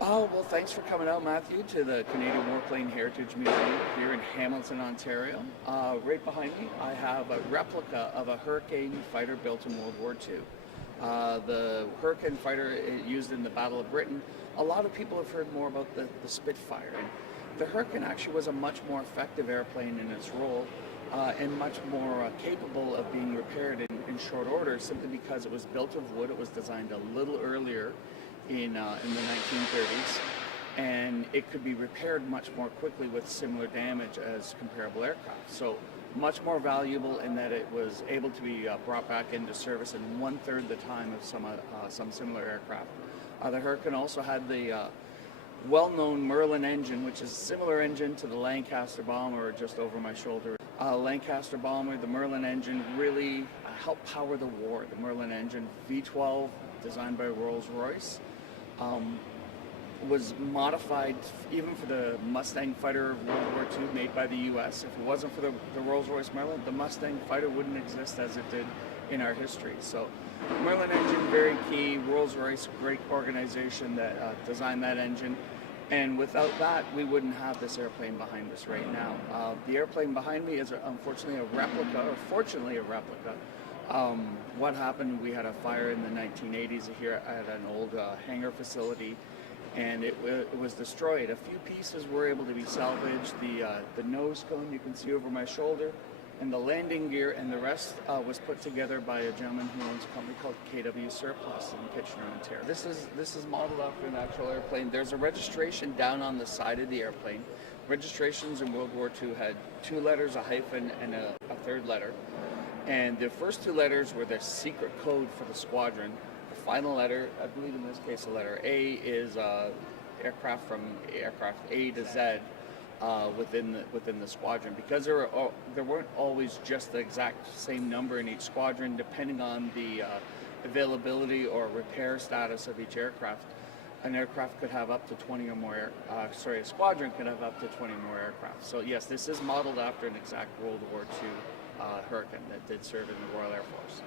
Oh, well, thanks for coming out, Matthew, to the Canadian Warplane Heritage Museum here in Hamilton, Ontario. Right behind me, I have a replica of a Hurricane fighter built in World War II. The Hurricane fighter used in the Battle of Britain, a lot of people have heard more about the Spitfire. And the Hurricane actually was a much more effective airplane in its role and much more capable of being repaired in short order simply because it was built of wood. It was designed a little earlier in the 1930s, and it could be repaired much more quickly with similar damage as comparable aircraft. So much more valuable in that it was able to be brought back into service in one-third the time of some similar aircraft. The Hurricane also had the well-known Merlin engine, which is a similar engine to the Lancaster bomber just over my shoulder. Lancaster bomber, the Merlin engine really helped power the war. The Merlin engine, V12, designed by Rolls-Royce, was modified even for the Mustang fighter of World War II made by the US. If it wasn't for the Rolls-Royce Merlin, the Mustang fighter wouldn't exist as it did in our history. So Merlin engine, very key. Rolls-Royce, great organization that designed that engine. And without that, we wouldn't have this airplane behind us right now. The airplane behind me is unfortunately a replica, or fortunately a replica. What happened, we had a fire in the 1980s here at an old hangar facility, and it was destroyed. A few pieces were able to be salvaged. The nose cone you can see over my shoulder, and the landing gear, and the rest was put together by a gentleman who owns a company called KW Surplus in Kitchener, Ontario. This is modeled after an actual airplane. There's a registration down on the side of the airplane. Registrations in World War II had two letters, a hyphen, and a third letter. And the first two letters were the secret code for the squadron. The final letter, I believe in this case, the letter A, is aircraft from aircraft A to Z within the squadron. Because there weren't always just the exact same number in each squadron, depending on the availability or repair status of each aircraft. An aircraft could have up to 20 or more. A squadron could have up to 20 more aircraft. So yes, this is modeled after an exact World War II Hurricane that did serve in the Royal Air Force.